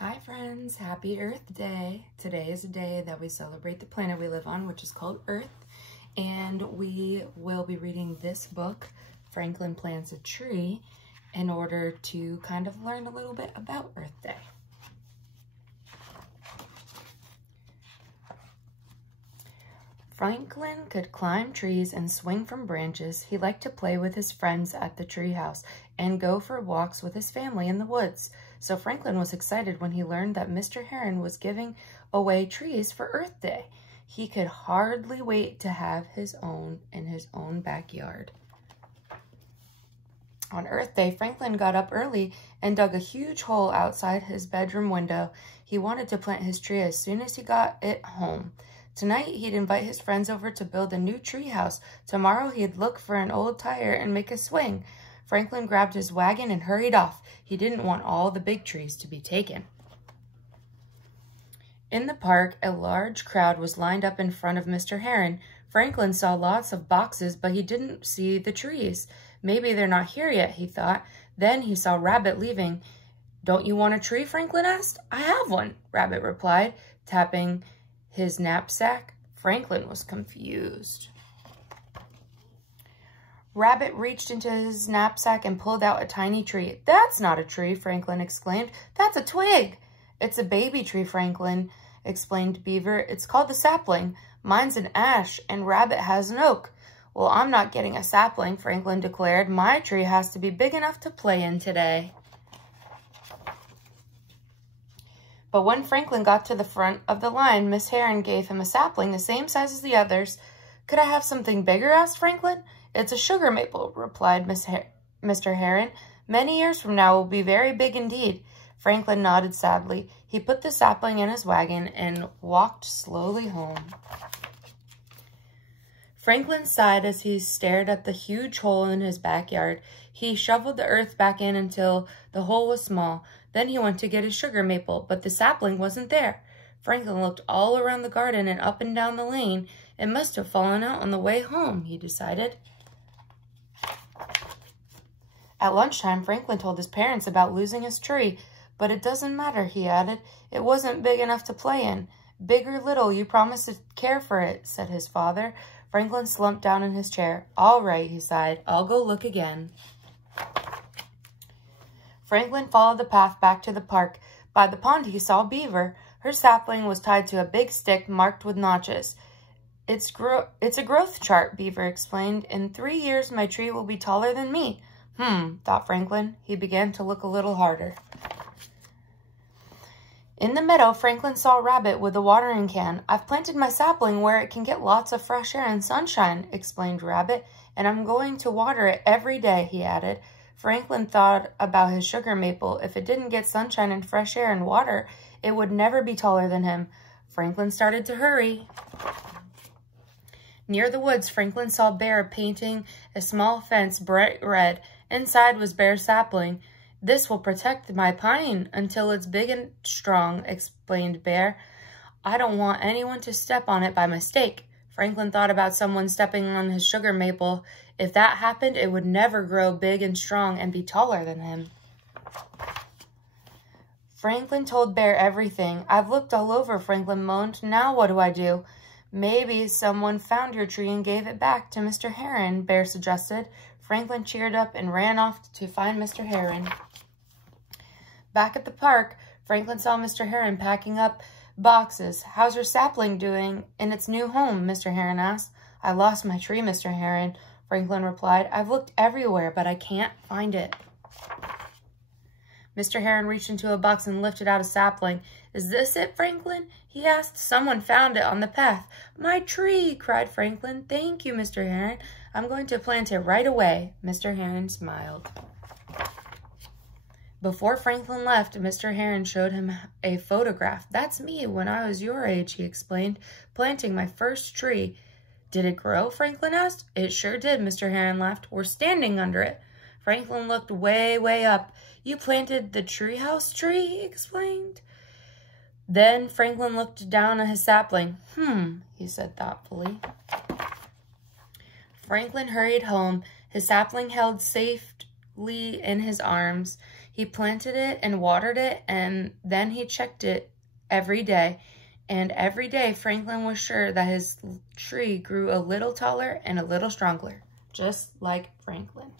Hi friends, happy Earth Day. Today is a day that we celebrate the planet we live on, which is called Earth. And we will be reading this book, Franklin Plants a Tree, in order to kind of learn a little bit about Earth Day. Franklin could climb trees and swing from branches. He liked to play with his friends at the treehouse and go for walks with his family in the woods. So Franklin was excited when he learned that Mr. Heron was giving away trees for Earth Day. He could hardly wait to have his own in his own backyard. On Earth Day, Franklin got up early and dug a huge hole outside his bedroom window. He wanted to plant his tree as soon as he got it home. Tonight, he'd invite his friends over to build a new tree house. Tomorrow, he'd look for an old tire and make a swing. Franklin grabbed his wagon and hurried off. He didn't want all the big trees to be taken. In the park, a large crowd was lined up in front of Mr. Heron. Franklin saw lots of boxes, but he didn't see the trees. Maybe they're not here yet, he thought. Then he saw Rabbit leaving. "Don't you want a tree?" Franklin asked. "I have one," Rabbit replied, tapping his knapsack. Franklin was confused. Rabbit reached into his knapsack and pulled out a tiny tree. "That's not a tree," Franklin exclaimed. "That's a twig." "It's a baby tree, Franklin," explained Beaver. "It's called a sapling. Mine's an ash, and Rabbit has an oak." "Well, I'm not getting a sapling," Franklin declared. "My tree has to be big enough to play in today." But when Franklin got to the front of the line, Miss Heron gave him a sapling the same size as the others. "Could I have something bigger?" asked Franklin. "It's a sugar maple," replied Mr. Heron. "Many years from now, it will be very big indeed." Franklin nodded sadly. He put the sapling in his wagon and walked slowly home. Franklin sighed as he stared at the huge hole in his backyard. He shoveled the earth back in until the hole was small. Then he went to get his sugar maple, but the sapling wasn't there. Franklin looked all around the garden and up and down the lane. It must have fallen out on the way home, he decided. At lunchtime, Franklin told his parents about losing his tree. "But it doesn't matter," he added. "It wasn't big enough to play in." "Big or little, you promised to care for it," said his father. Franklin slumped down in his chair. "All right," he sighed. "I'll go look again." Franklin followed the path back to the park. By the pond, he saw Beaver. Her sapling was tied to a big stick marked with notches. It's a growth chart," Beaver explained. "In 3 years, my tree will be taller than me." Thought Franklin. He began to look a little harder. In the meadow, Franklin saw Rabbit with a watering can. "I've planted my sapling where it can get lots of fresh air and sunshine," explained Rabbit, "and I'm going to water it every day," he added. Franklin thought about his sugar maple. If it didn't get sunshine and fresh air and water, it would never be taller than him. Franklin started to hurry. Near the woods, Franklin saw Bear painting a small fence bright red. Inside was Bear's sapling. "This will protect my pine until it's big and strong," explained Bear. "I don't want anyone to step on it by mistake." Franklin thought about someone stepping on his sugar maple. If that happened, it would never grow big and strong and be taller than him. Franklin told Bear everything. "I've looked all over," Franklin moaned. "Now what do I do?" "Maybe someone found your tree and gave it back to Mr. Heron," Bear suggested. Franklin cheered up and ran off to find Mr. Heron. Back at the park, Franklin saw Mr. Heron packing up boxes. "How's your sapling doing in its new home?" Mr. Heron asked. "I lost my tree, Mr. Heron," Franklin replied. "I've looked everywhere, but I can't find it." Mr. Heron reached into a box and lifted out a sapling. "Is this it, Franklin?" he asked. "Someone found it on the path." "My tree!" cried Franklin. "Thank you, Mr. Heron. I'm going to plant it right away." Mr. Heron smiled. Before Franklin left, Mr. Heron showed him a photograph. "That's me when I was your age," he explained, "planting my first tree." "Did it grow?" Franklin asked. "It sure did," Mr. Heron laughed. "We're standing under it." Franklin looked way, way up. "You planted the treehouse tree?" he explained. Then Franklin looked down at his sapling. He said thoughtfully. Franklin hurried home, his sapling held safely in his arms. He planted it and watered it, and then he checked it every day. And every day Franklin was sure that his tree grew a little taller and a little stronger, just like Franklin.